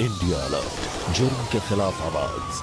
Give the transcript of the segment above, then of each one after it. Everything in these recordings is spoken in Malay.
India alert, जुर्म के खिलाफ आवाज।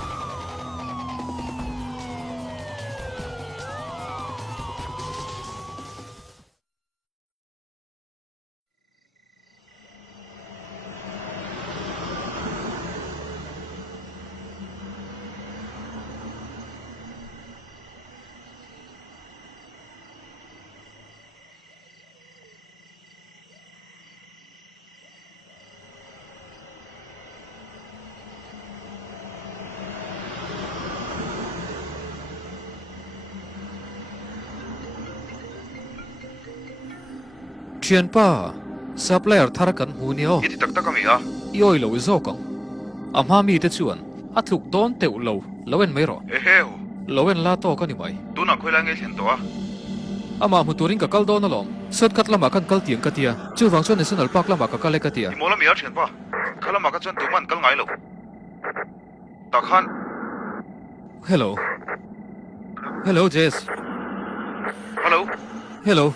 Chian pa, supplier tharakan hunio. Iti tak kami ha. Yoi lo izokang. Amha mi te chuan. Atluk don teu lo. Lowen mero. Eheu. Lowen la to kan imai. Tu nak kau langit hen to ah. Ama muturing ka kal don alom. Sot kat lama kan kal tiang katia. Chu wang chuan national park lama ka kal katia. Imola mi archen pa. Kalau makan cuan tuman kal ngai lo. Takhan. Hello. Hello Jess. Hello. Hello.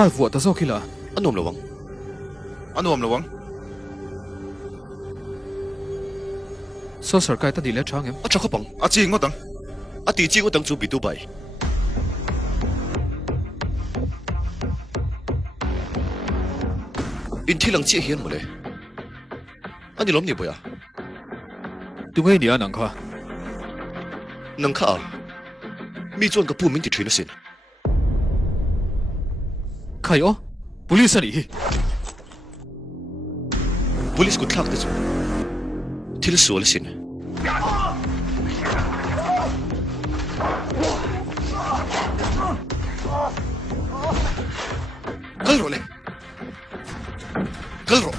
Bal vuat ta zokila. Anom lawang. Anu am lawang. So sarkai ta dile changem. A chaka pang. Aci ngodang. A ti chi ko tang chu bi tu bai. in thilang chi hian mole ani lom ni boya tungai ni anang kha nang kha al mi chuan ka pu min ti thina sin khai o police ani hi police ku thlak te chu thil sual sin kalro le kalro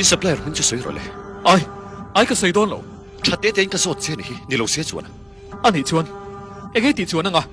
in supplier min chu soi ro le ai ka sei don lo thate te in ka zot che ni hi ni lo se chuan ani chuan engei ti chuan anga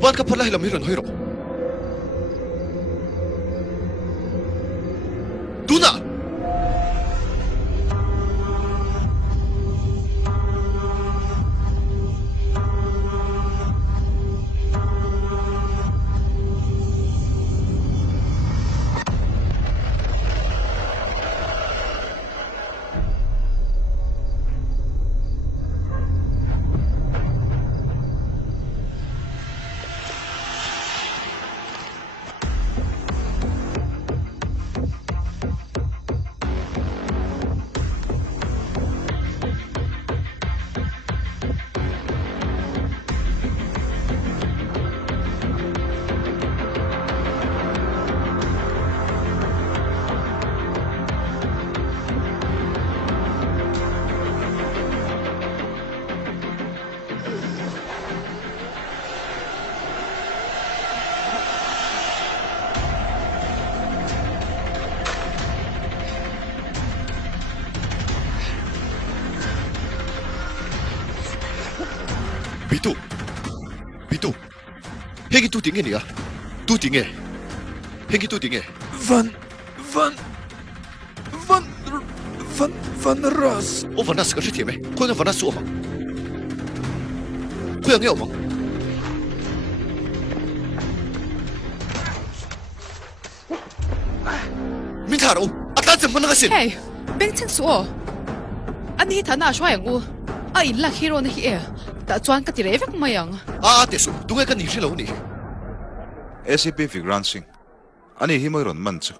iban ka phala hilam hiron hoiro tuna Bitu, hegi tu tinge ni tu tinge, hegi tu tinge. Van Ras. O van Ras ka shi me, ko na van Ras o ma. Ko yang o ma. Min tharo, ata zem na ka sin. Hey, beng cheng suo. Ani thana shwa yang u. A in la hero na hi e. Ta chuan ka tire vek mayang. Te su, dunga ka ni shi lo ni. SCP Vigran Singh. Ani himoiron manchu.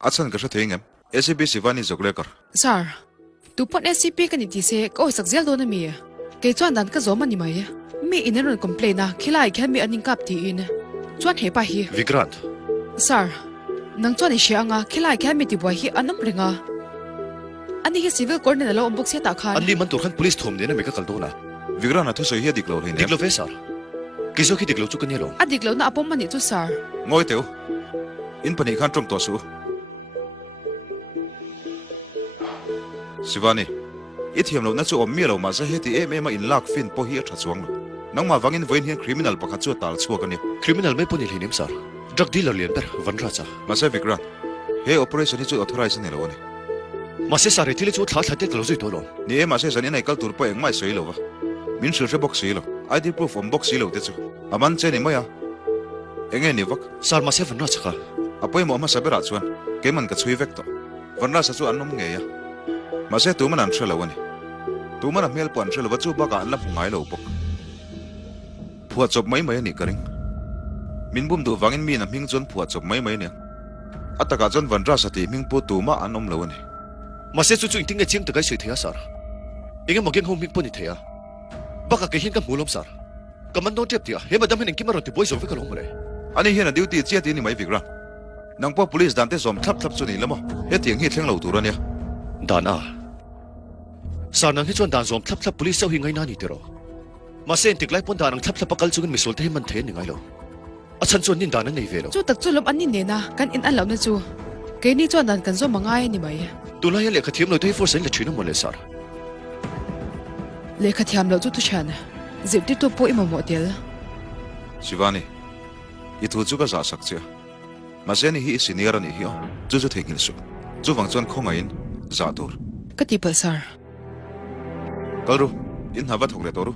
Atsan ka thengem. SCP Sivani Zoglekar. Sir, tu pon SCP ka ni ti se ko sak zel do na mi. Ke chuan dan ka zo man ni mai. Mi ineron complain na khilai khan mi aning kap ti in. Chuan he pa hi. Vigrant. Sir, nang chuan i anga khilai khan mi ti boy hi anam ringa. Ani hi civil court na lo ombuk se ta khan. Ani man tur khan police thom de na me ka kal do na. Vigran athu so hi diklo hin. Diklo fe sir. cái số khi được lâu chút cái này rồi Adik lo na apom mani chu sir. ngồi tiểu in pani khan trong tòa su Savdhan ít hiểm lâu na chu om mi lâu mà ra hết thì em in lạc fin po hi thà chuang nang ma wangin voin hian criminal pakhat chu tal chua kan ni criminal mấy poni hinim sir drug dealer liền ber van ra cha ma se Vikrant he operation hi chu authorized ni lo ni mà sẽ sari thì lấy chút tháo tháo tiết lâu rồi tôi rồi ni em ma se zani nei kal tur po eng mai soi lo wa min sure box si lo ID proof om box si lo te chu aman che ni maya enge ni vak sir mà sẽ van ra cha apoi mo ma sabera chuan keman ka chui vek to vanra sa chu anom nge ya ma se tu man an thela wani tu man mel pon thela wa chu ba ka an la ngai lo pok phua chop mai mai ni karing min bum du wangin mi na ming chon phua chop mai mai ne ataka chon vanra sa ti ming pu tu ma anom lo wani mà sẽ chút tiếng cái chiang từ cái sự thế sir anh em một cái hôm mình poni thế à bác cái hiện cái mù lắm sir cái mình đâu tiếp tiệt he mà đâm hình cái mà rồi thì bôi rồi với cái lông rồi ani hian a duty chia ti ni mai Vikrant nang po police dan te zom thap thap chu ni lamo he tiang hi thleng lo tur ania đàn à sir nang hi chuan đàn zom thap thap police sau hi ngay na ni thế rồi mà sẽ tiếc lại pon đàn nang thap thap pakal chu kan misol te man the ni ngay lo à chân chuan nin đàn nang nei ve lo Chu tak chu lom ani ne na kan in an lo na chu. Ke ni chuan dan kan zo mangai ni mai. tu lai le khathiam lo te force le thina mo le sir Le kha thiam lo chu tu chan. Zip ti tu po ima mo tel. Savdhan i thu chu ka za sak chia ma se ni hi senior ani hi chu chu thengil su chu wang chuan khonga in za tur Ka ti pa sir. kalru in hawa thok le toru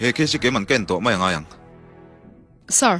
he ke si ke man ken to mai nga yang Sir.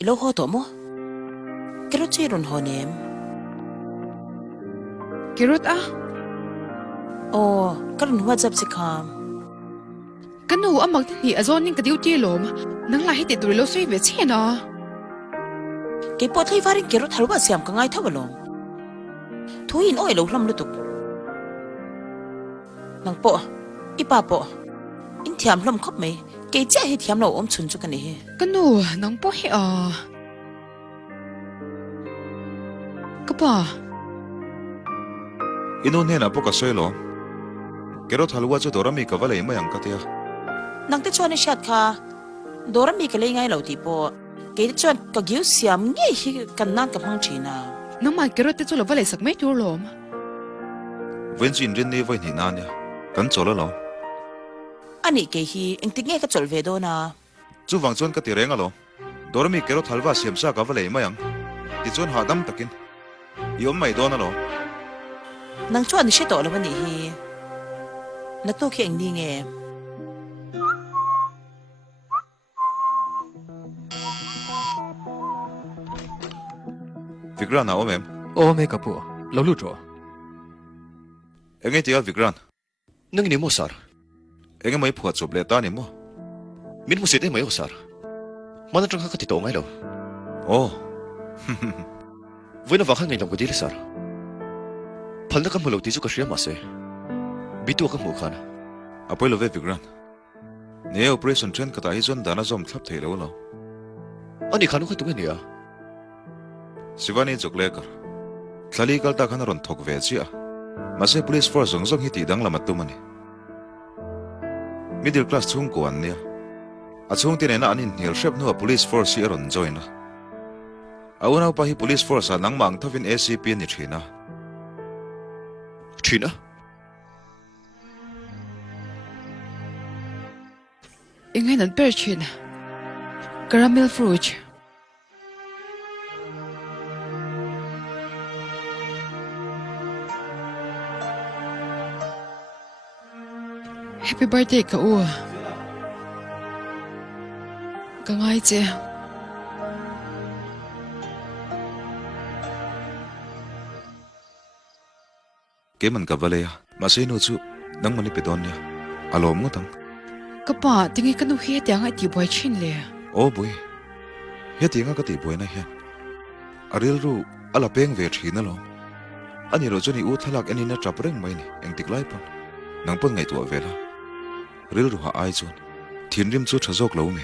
Ilo ho to mo. Kero chiron ho nem. Kirut ah. Oh, karon WhatsApp si kam. Kanu amag ni azon ning kadiu ti lom. Nang lahi ti durilo sui ve chena. Ke pot lai faring kero thalwa siam ka ngai thawalom. Thuin oi lo hlam lutuk. Nang po, ipa po. In thiam hlom khop me. Ke cha hi thiam lo om chun chu kan hi. Kanu nang po hi a. Kapa. inun he na po ka soi lo kero thalwa chu dorami ka wale mai ang ka tia นังเตชวนในชาติค่ะโดรมีกันเลยไงเหล่าที่ปอเกตชวนก็กิ้วเสียมงี้ฮิกันนั่นกับมังชีนา น้องมาเกรดเตจุลว่าเลยสักไม่จูหลอม เว้นจินเรนนี่ไว้ที่นั่นเนี่ยกันจอแล้วเหรอ อันนี้เกฮีเอ็งติงเงี้ยก็จลเวโดนาจู่วังชวนก็ตีเร่งอะเหรอโดรมีเกลทัลว่าเสียมซากกับเลยไหมยังที่ชวนหาดำตะกินยอมไม่โดนอะเหรอนังชวนนี่ใช่ตัวแล้ววันนี้ฮีนักตัวเข่งนี่ไงวิกรันเอาไหม โอเมกับปัวเราลู่จัว เอ็งไงที่วิกรัน นั่งนี่มั้งสาร์ เอ็งไม่พูดจบเลยตานี่มั้ง มินมุสิได้ไหมโอสาร์มันนั่งข้างติดตัวไงเหรอ โอ้ เว้นว่าข้างในลงก็ดีเลยสาร์พันนักการเมืองที่จุกเสียมาเสบิตัวกันหมู่ขันเอาไปเลยวิกรันเนี่ย operation เทรนก็ตายจนดานาจอมทับเทแล้วเหรอ อันนี้ขันนุ่งตัวเนี่ย สิวันนี้จบเลยกันทะเลกัลตาขันรอนทกเวจีอ่ะมาเซ่ police force ส่งฮิตดังละมัดตัวมันนี่ middle class ช่วงกวนเนี่ยอาช่วงที่ไหนน่ะอันนี้เหี่ยวเชฟนัว police force ที่รอนจอยนะเอาหน้าไป police force นังมังทัวิน ACP นี่ชีนะชีนะยังไงนั่นเปิดชินกราเมลฟรูชแฮปปี้เบิร์ธเดย์กับอัวก็ง่ายเจ้าเกมันกับอะไรอ่ะมาเซ่นูจูนังมันนี่ไปโดนเนี่ยอารมณ์ก็ตั้งก็ป่าถึงไงกันดูเฮียยังไงที่บ่อยชินเลยโอ้บุยเฮียที่งั้นก็ตีบุยนะเฮียอาริลรู้อะไรเพ่งเวทีนั่นหรออันนี้เราจะนี่อู้ทะลักอันนี้น่าจับเร่งไหมนี่เอ็งติดไล่ปนนังปนไงตัวเวลาริลรู้หาไอจวนทีนริมจูชะโจกเหลาเม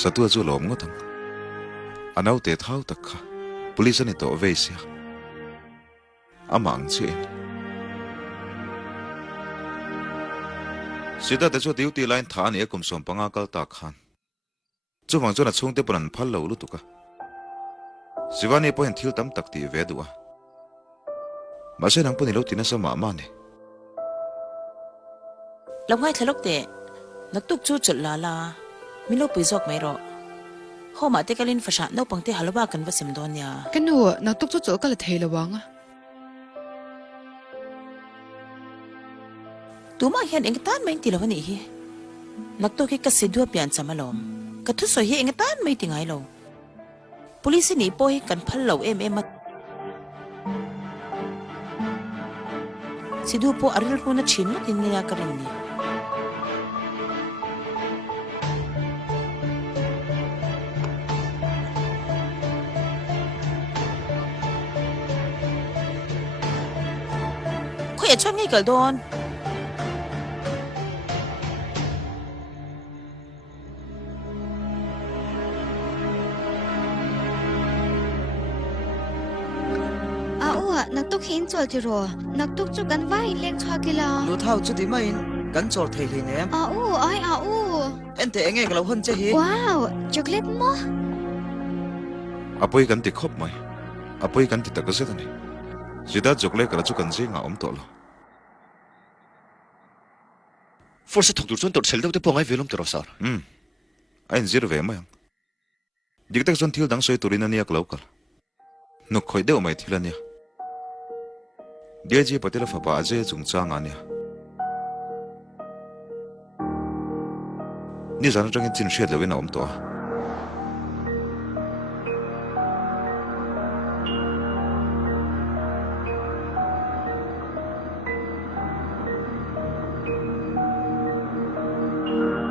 สัตว์ตัวจูหลอมก็ตั้งอันเอาเตะเท้าตะค่ะ police นี่ตัวเวเสียอามังเชียนสิดาแต่จู่ดิวตีไลน์ฐานเนี่ยกุมส่งปังอากัลตาขันจู่วังจู่น่ะช่วงเตปนันพัลเลวลุตุกะสิวันนี้พอเห็นทิลตั้มตักตีเวดัวมาเช่นนังปนิลุตินะสมามาเนี่ยแล้วไงทะลุเตะนักตุกจูจุดลาลามิโลปุยจอกไม่รอเขามาเตะกันลินฟ้าโนปังเตะฮัลโลบากันว่าเสียมโดนยากันหัวนักตุกจู่ก็เลยเทระวังอ่ะตัวมาเห็นเองต้านไม่ตีแล้ววันนี้ฮีนักตัวแค่กระสิดัวเปลี่ยนสมลมกระทุสอยเองต้านไม่ตีไงเรา police นี่ปอยกันพัลเรามาสิดูพออาริลพูนัดชินมาตินเนี่ยกันนี่เขาอยากชอบไงกันโดนนักตุกหินจอลจิโร่นักตุกจุกันว่าเลี้ยงชากิลารู้เท่าจุดที่ไม่กันจอดเทเลยเนี่ยไอ้เอ็นแต่เองเราหุ่นจะเห็นว้าวช็อกโกแลตมั้งอาปุยกันติดคบไหมอาปุยกันติดตะกุเสตันนี่สิดาช็อกโกแลตกระจุกันซิงาอมตัวละฟอร์สถูกตัวจนตัวเซลล์ได้พอไงเวลมตัวรสาร์ไอ้เจี๊ยบเวมั้งดิกเต็กจนทิลดังสวยตัวรินันเนี่ยกล่าวกันนุกคอยเดียวไม่ทิลันเนี่ยเดี๋ยวจีปฏิลฟ้าป้าเจ้าจงจ้างงานเนี่ยนี่ฉันจังกินจินเชียดเลยนะอมตัว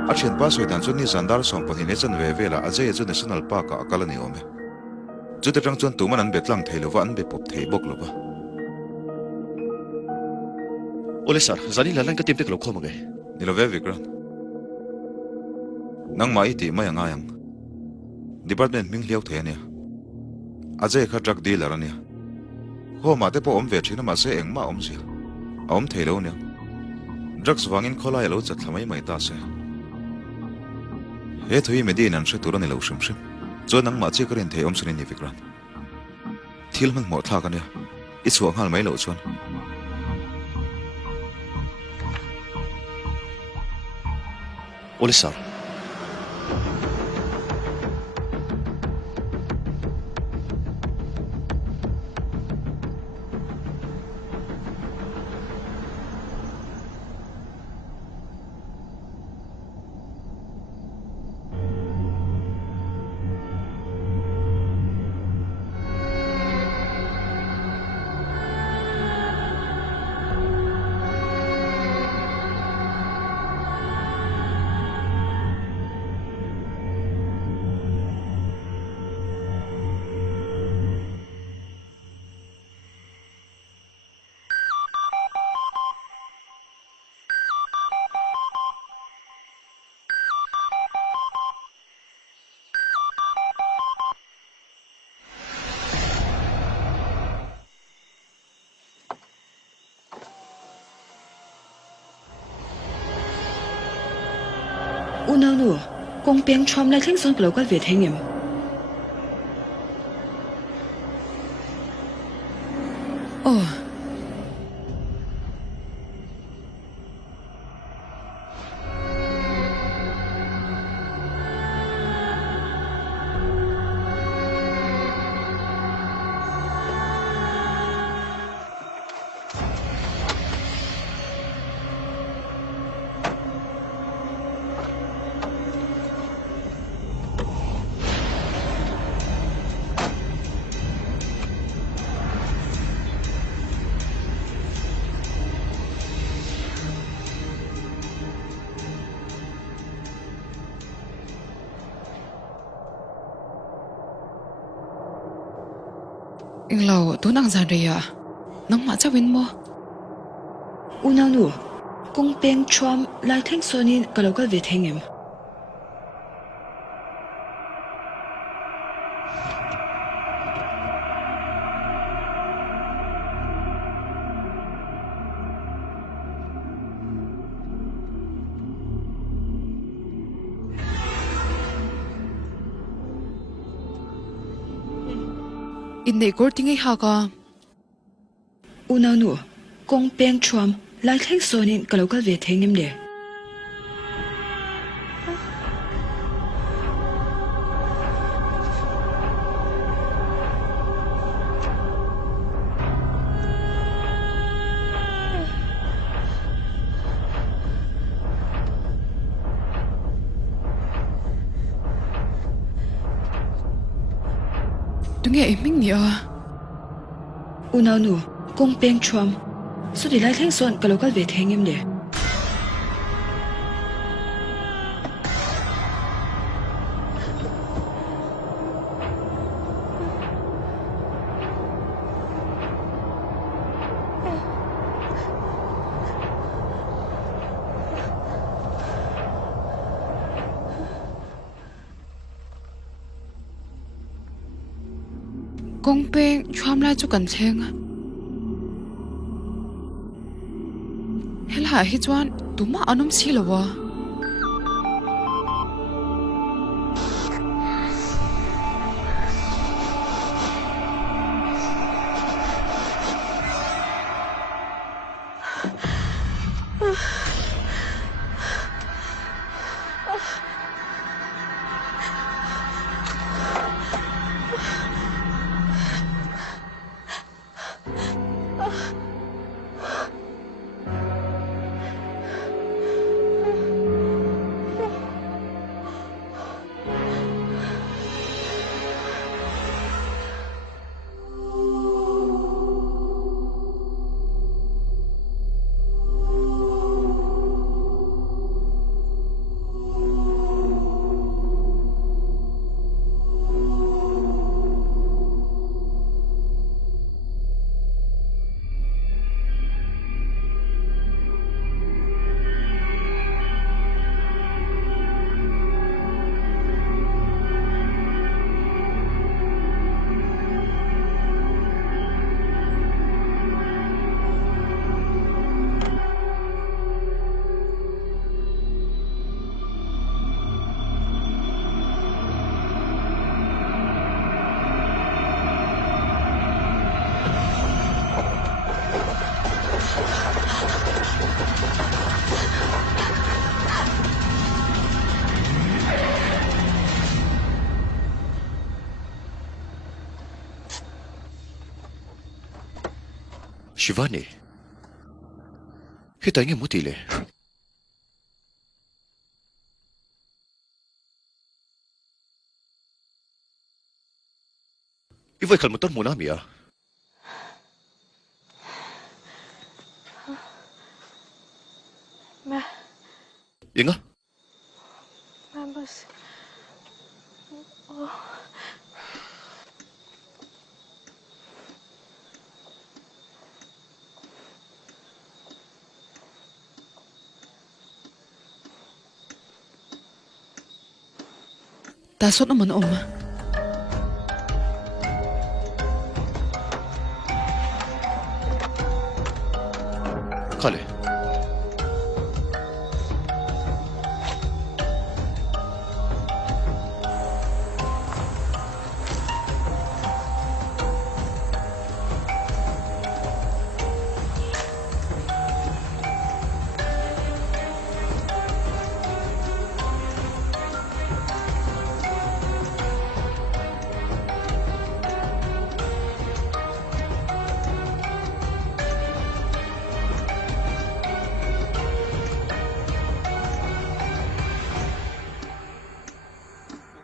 อาเชียนป้าสวยดันจนนี่สันดาร์ส่งปนิเนจันเวเวล่าอาเจ้าจนเนชั่นนัลปาร์กอักลันนี่อมจุดที่จังจนตัวมันอันเบ็ดลังเทลวันเบ็ดปบเทบกลบโอเลสาร์จานี่หลังก็เตรียมเด็กหลอกเข้ามาไงนี่เราเววิกรันนังมาอีตีไม่ยังไงยังดีพาร์ตเมนต์มิงเลี้ยวเทเนี่ยอาเจ้าข้าจักดีแล้วเนี่ยหัวมาแต่พออมเวทีน่ะมาเสียเองมาอมเสียอมเทลเนี่ย drugs wangin kholai lo chat thamai mai ta se he thui medin an hre turan lo shim shim chuan nang ma che karin thei om sunin ni vikran thil man mo thla kan ya i chuang hal mai lo chuan Ole sir. Unau nu, kong peng chom lai theng son klo kal ve thengem. Oh, ing lau tu nang zan re ya. Nang ma cha win mo. Unau nu, kong peng chom lai theng sonin klo kal ve thengem. In nei kor tingai ha ka. Unau nu, kong peng chom lai theng sonin klo kal ve thengem le. Tu nghe em mình nhớ. Unau nu, kong peng chom su di lai theng son klo kal ve thengem le. Kong peng chom lai chu kan theng. Hela hi chuan tuma anum si lawa. Shivani. Hita nge mutile. Iway kalmotor muna Mia. मैं Inga. मैं बस Tasot naman oma. Kale.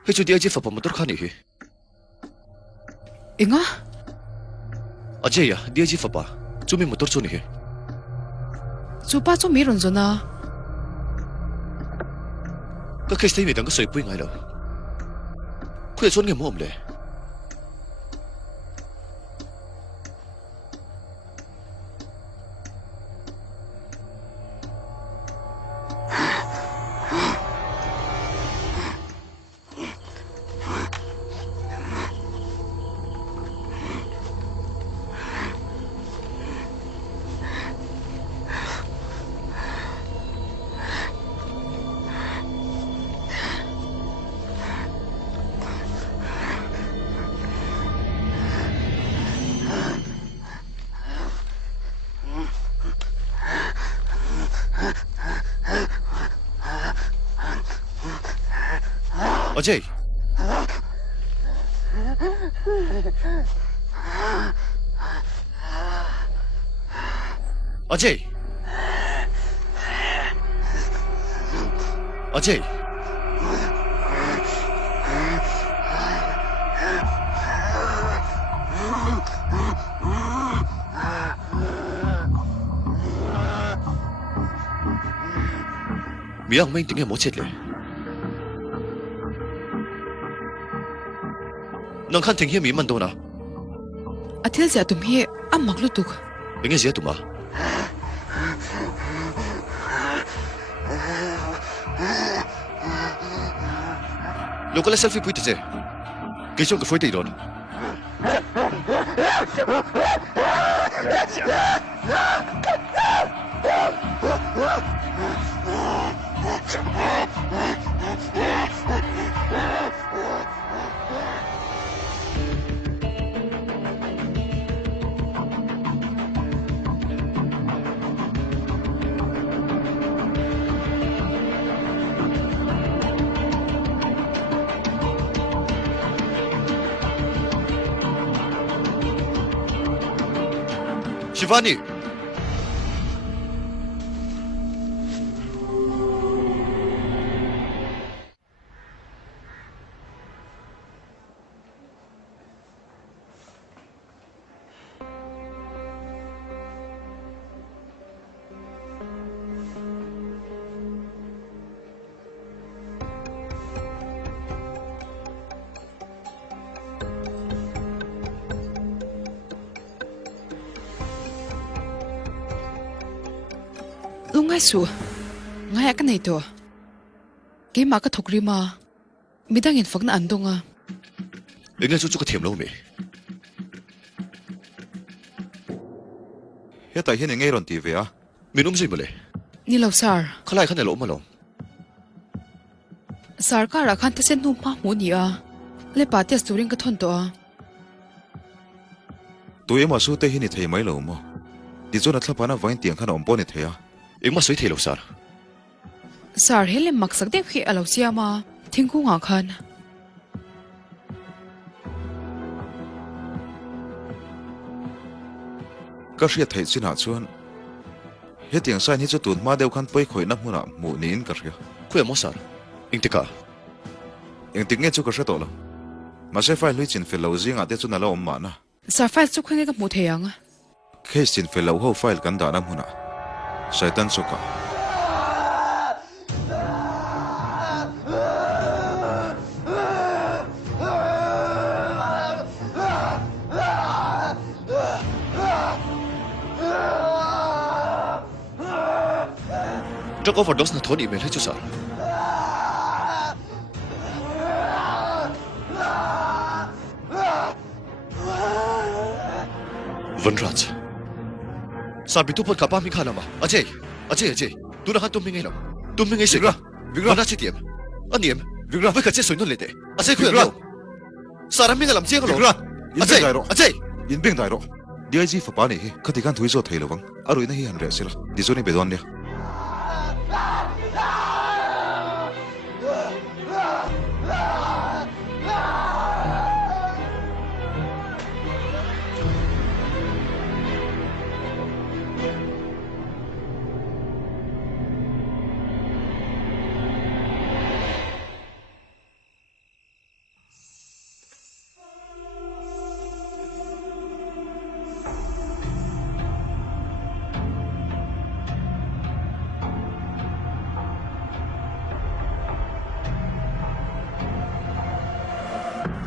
Hicho dia je fa motor khani hi. Inga? Ajay ya, dia je fa pa. Chumi motor chuni hi. Chupa chu miron zona. Ka case tay mi dang ka soi pui ngai lo. Khuya chon nge mom le. Ajay. Ajay. Ajay. Miyang main tingin mo chết le. Nang kan ting hi mi man do na. Athil zia tum hi am maklutuk. Inge zia tuma. Lokal selfie puite je. Kechong ka foite iron. Shivani. Lungai su. Ngai akan itu. Ke ma ka thokri ma. Midang in fakna andonga. Inge chu chu ka them lo me. He tai hian ngai ron ti ve a. Minum zui male. Ni lo sar. Khalai khan lo malom. Sarkar akhan ta sen nu pa mu ni a. Le pa tes turing ka thon to a. Tu ema su te hi ni thei mai lo mo. Ti zona thla pana vain tiang khan om po ni theya. Ingma soi thelo sar. Sar hele maksak de khi alo siama. Thingku nga khan. Ka ka ria thei chin ha chuan he tiang sai ni chu tun ma deuh khan poi khoina hmuna mu niin ka ria khuya mo sar ingtika engtik nge chu ka hre to lo ma se file hui chin fel lo zinga te chu na lo om ma na Sar file chu khenge ka mu theyanga. case chin fel lo ho file kan da na hmuna shaitan chu ka drug overdose na thon email he chu sar Vanraj Sabi tu pot kapa mi khala ma Ajay tu na tu mingai lo tu mingai se Vigra Vanraj ti em aniem Vigra vai ka che soin no lete Ajay khu lo Sara mi ngalam che lo Vigra Ajay in beng dai ro dig fa pa ni hi khati kan thui zo thei lo wang arui na hi han re sila di zo ni bedon ne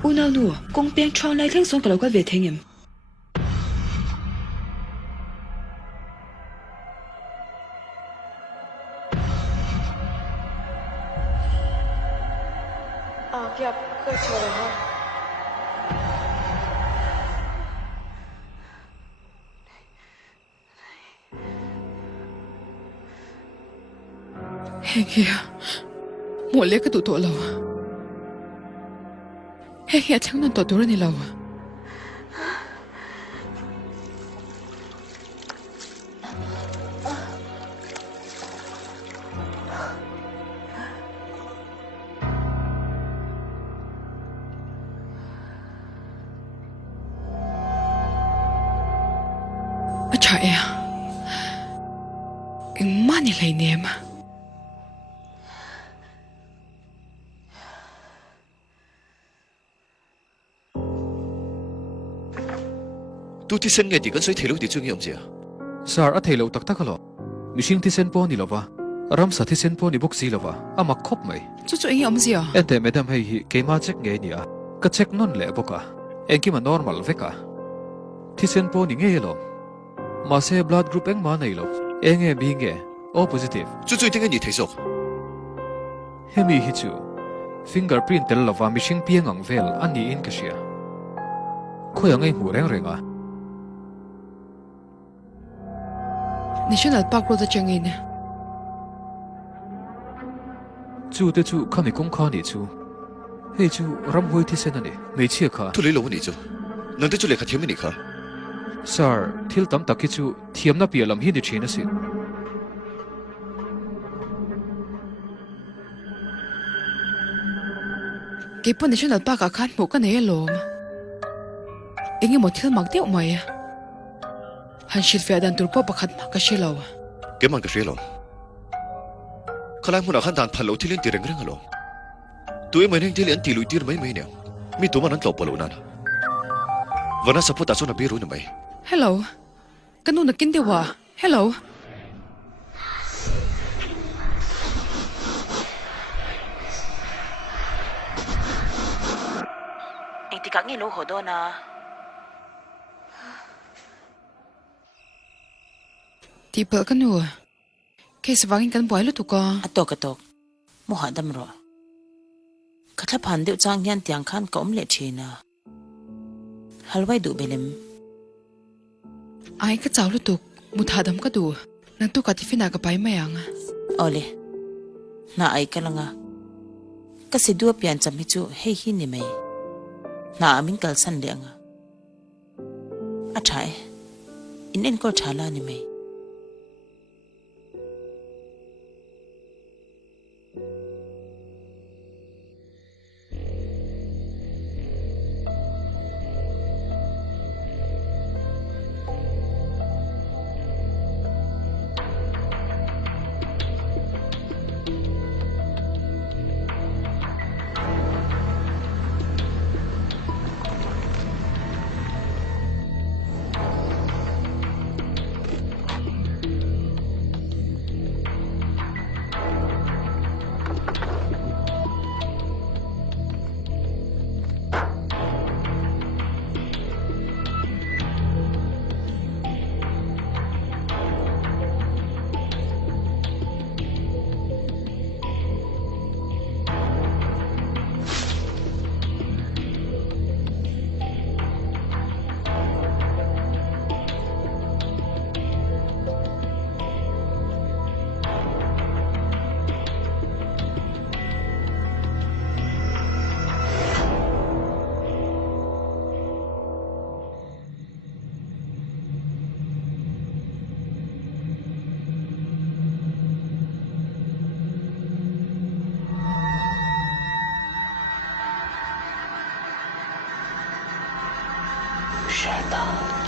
Unau nu, kong peng chuang lai theng son kalau kal ve thengem. Kaya khơi chờ rồi ha. Henge mo le ka tu to lo. Henge thang nan to tu ni lo. Achaya Ang mani lay nema Tu ti sen nge di kan soi thelo di chu nge om sia Sar a thelo tak tak lo mishing ti sen po ni lova ram sa ti sen po ni bok si lova ama khop mai Chu chu ingi om zia ente madam hei hi keima check nge ni a ka check non le boka enki ma normal veka ti sen po ni nge lo ma se blood group eng ma nei lo enge bi nge o positive chu chu ting ni theiso hemi hi chu fingerprint tel lova mishing piang ang vel ani in ka sia khoya ngai hu reng renga National Park Road changin chu te chu khami kong kha ni chu hei chu ram hoi ti sen ani nei chia kha tu le lo ni chu nang te chu le kha thiam ni kha Sir, thil tam taki chu thiam na pialam hi ni thina si. Kipo National Park akhan mo ka nei lo Ingi mo thil mag deu mai Han shil fe dan turpo pakhat ma ka shilo ke man ka shelo khalai mun akhan dan phalo thilin ti reng reng lo tu e mai neng thil an ti lui tir mai mai ne mi tu man an tlo palo nan wana sapota so na biru na mai Hello Kanu na kindewa Hello Ang tikak ngi lo ho do na Tipal kanu Case wangin kan boy lo tu ka atok mo hadam ro katla phan deu chang hian tiang khan ka om le thina halwai du belem Ai ka chaw lo tu muthadam ka du Nang tu ka tifina ka pai mayanga ole na ai kalanga ka se du pian cham hi chu hei hi ni mai na amin kal san le anga athai inen ko thala ni mai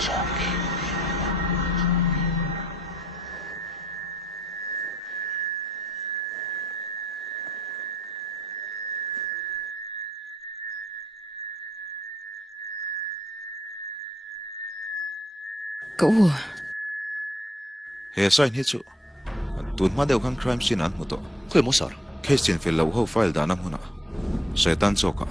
Cậu à? He sign hi chu. Tun ma deuh khang crime scene an muto. Khoi mo sar. Case chin fil lo ho file da nam huna. Shaitan choka.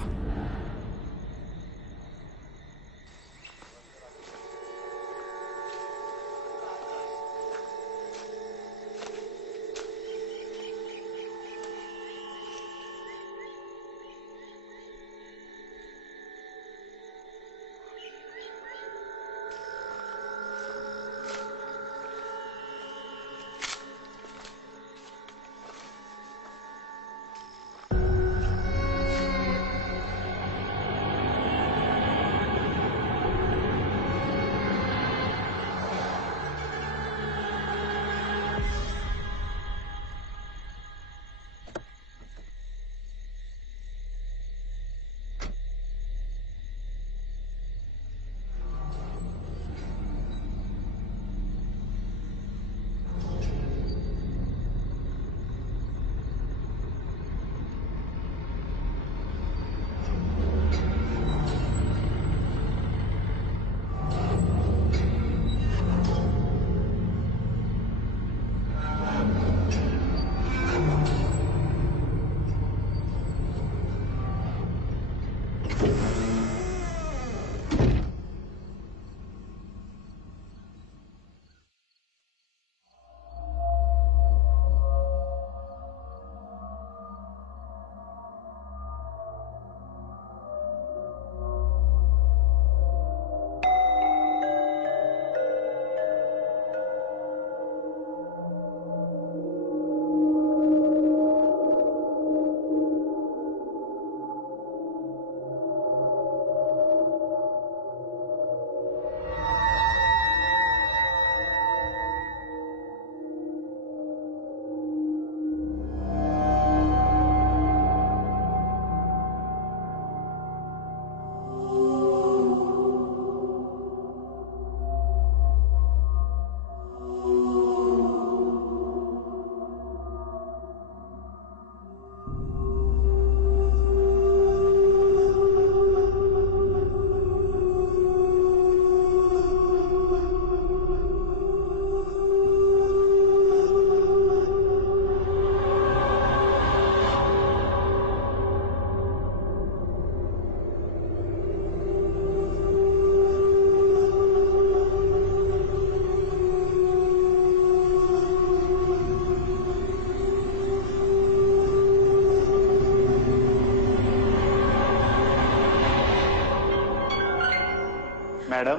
Madam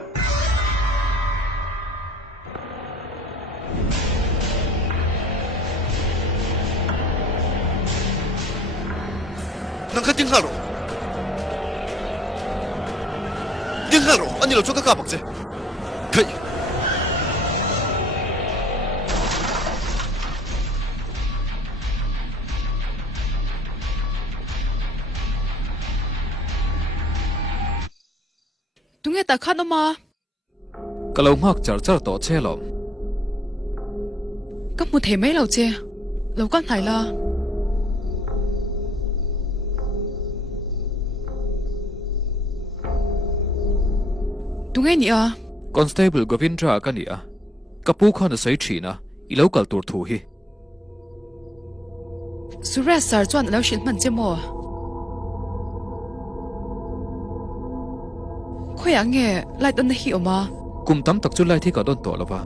nang ka tingharo ani lo chuka ka bakje kai Tung nghe ta khát nó mà. Kalau ngak char to che lom. Cấp một thể mấy lâu che. Lâu con phải là. Tung nghe nhỉ à? Constable Govindra ka ni a. Kapu khan sai thina I local tur thu hi. Suresh sar chuan lo shil man che mo. Khoi ang nghe lại tân hi oma. Kum tam tak chu lai thi ka don to lova.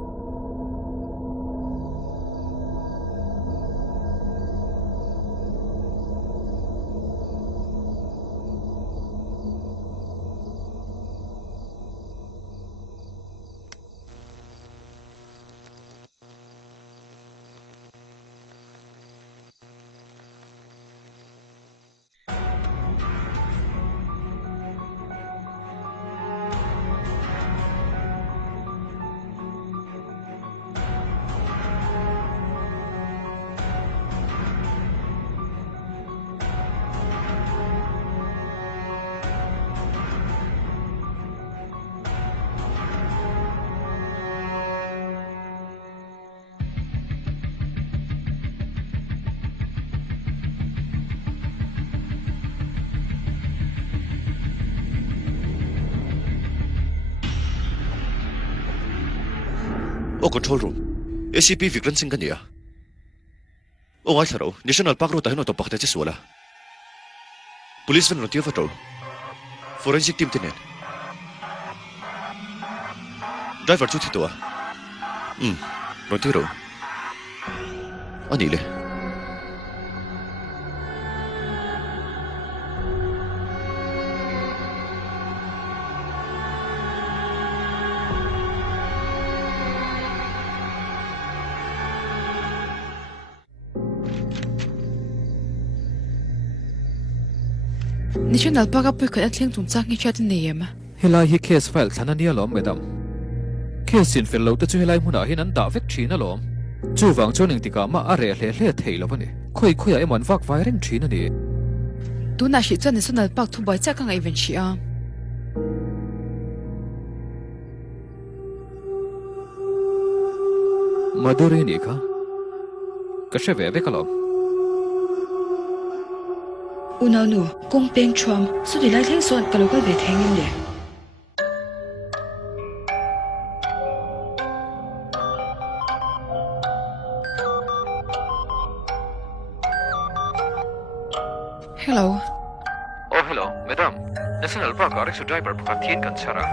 o control room ACP Vikran Singh kania o ngai tharo national park ro ta hino to pakta che suala police van notia patrol forensic team tenen driver chu thitoa notiro anile National Park apoi khat athleng tung chak ngi chat nei ema helai hi case file thana nia lom medam case in fellow te chu helai huna hin an da vek thina lom chu wang choning tika ma are hle thei lo bani khoi a emon vak vai reng thina ni tu na shi chan National Park thu bai cha ka ngai ven shi a madure ni kha ka she ve kalom Unanu kong peng chuam su di lai thleng son ka local ve thengin le Hello oh hello madam National Park RX driver pakhat thin kan chara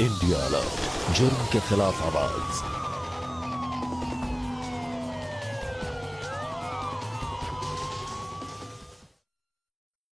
India alert जुर्म के खिलाफ आवाज